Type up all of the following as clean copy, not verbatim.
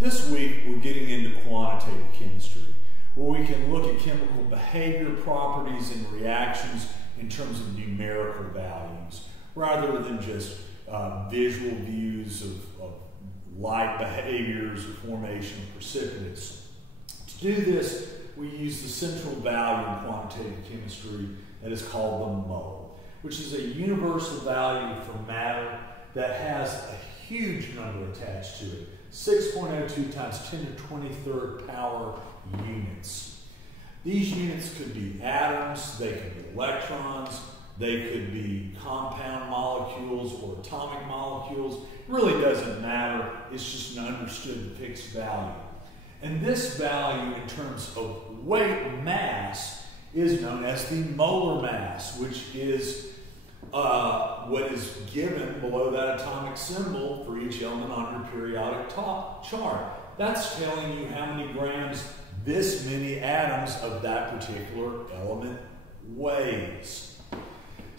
This week we're getting into quantitative chemistry, where we can look at chemical behavior, properties, and reactions in terms of numerical values, rather than just visual views of light behaviors or formation of precipitates. To do this, we use the central value in quantitative chemistry that is called the mole, which is a universal value for matter that has a huge number attached to it. 6.02 times 10 to the 23rd power units. These units could be atoms, they could be electrons, they could be compound molecules or atomic molecules. It really doesn't matter, it's just an understood fixed value. And this value in terms of weight mass is known as the molar mass, which is what is given below that atomic symbol for each element on your periodic chart. That's telling you how many grams this many atoms of that particular element weighs.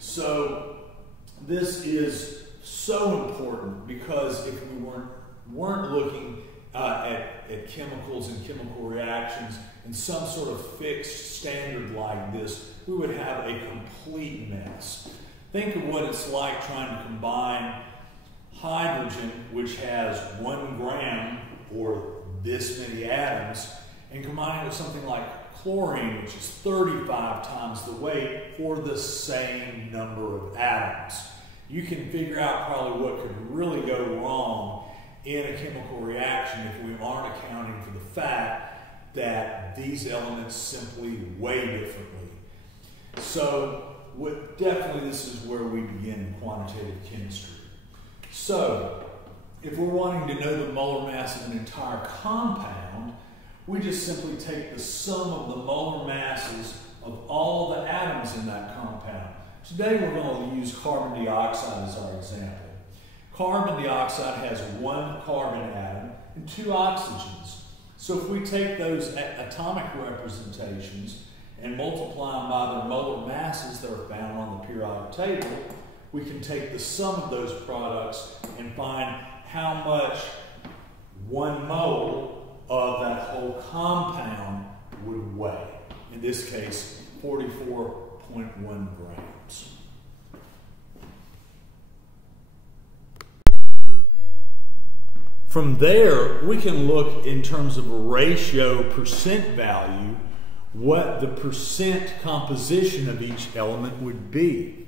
So this is so important because if we weren't looking at chemicals and chemical reactions in some sort of fixed standard like this, we would have a complete mess. Think of what it's like trying to combine hydrogen, which has 1 gram or this many atoms, and combine it with something like chlorine, which is 35 times the weight for the same number of atoms. You can figure out probably what could really go wrong in a chemical reaction if we aren't accounting for the fact that these elements simply weigh differently. So definitely this is where we begin quantitative chemistry. So if we're wanting to know the molar mass of an entire compound, we just simply take the sum of the molar masses of all the atoms in that compound. Today we're going to use carbon dioxide as our example. Carbon dioxide has 1 carbon atom and 2 oxygens. So if we take those atomic representations and multiply them by their molar masses that are found on the periodic table, we can take the sum of those products and find how much 1 mole of that whole compound would weigh. In this case, 44.1 grams. From there, we can look in terms of a ratio percent value what the percent composition of each element would be.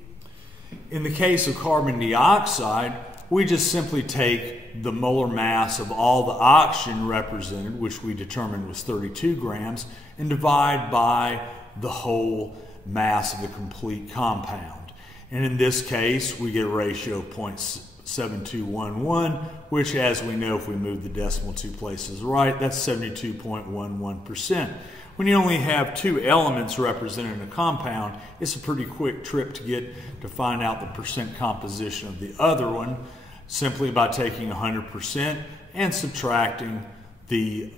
In the case of carbon dioxide, we just simply take the molar mass of all the oxygen represented, which we determined was 32 grams, and divide by the whole mass of the complete compound. And in this case, we get a ratio of 0.7211, which, as we know, if we move the decimal 2 places right, that's 72.11%. When you only have 2 elements represented in a compound, it's a pretty quick trip to find out the percent composition of the other one, simply by taking 100% and subtracting the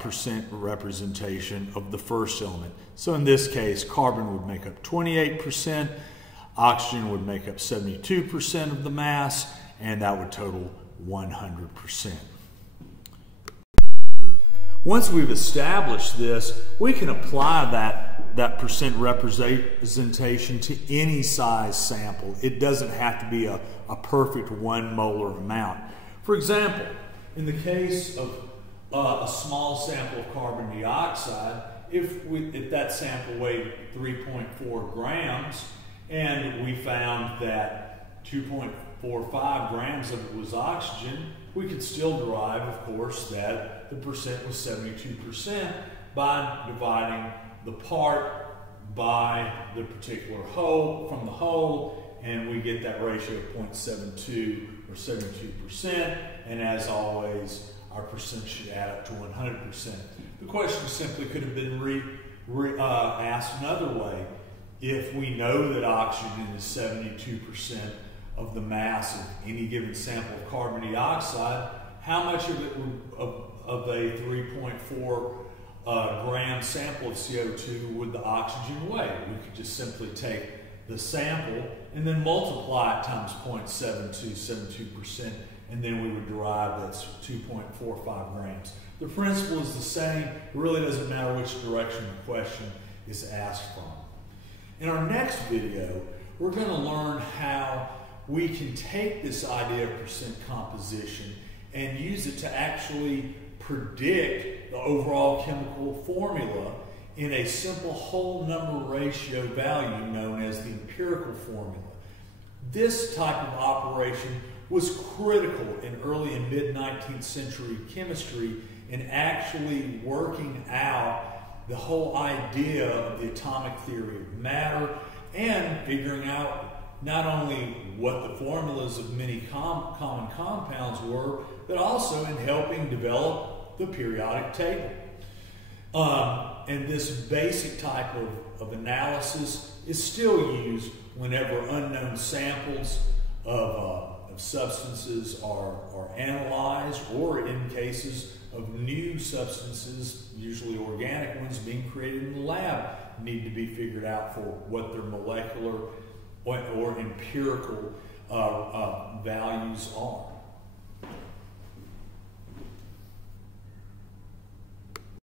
percent representation of the first element. So in this case, carbon would make up 28%, oxygen would make up 72% of the mass, and that would total 100%. Once we've established this, we can apply that percent representation to any size sample. It doesn't have to be a perfect 1 molar amount. For example, in the case of a small sample of carbon dioxide, if that sample weighed 3.4 grams and we found that 2.45 grams of it was oxygen, we could still derive, of course, that the percent was 72% by dividing the part by the particular whole from the whole, and we get that ratio of 0.72 or 72%, and as always, our percent should add up to 100%. The question simply could have been asked another way. If we know that oxygen is 72% of the mass of any given sample of carbon dioxide, how much of it of a 3.4 gram sample of CO2 would the oxygen weigh? We could just simply take the sample and then multiply it times 0.72, 72%, and then we would derive that's 2.45 grams. The principle is the same. It really doesn't matter which direction the question is asked from. In our next video, we're going to learn how we can take this idea of percent composition and use it to actually predict the overall chemical formula in a simple whole number ratio value known as the empirical formula. This type of operation was critical in early and mid-19th century chemistry in actually working out the whole idea of the atomic theory of matter and figuring out not only what the formulas of many common compounds were, but also in helping develop the periodic table. And this basic type of analysis is still used whenever unknown samples of substances are analyzed, or in cases of new substances, usually organic ones, being created in the lab, need to be figured out for what their molecular or empirical values are.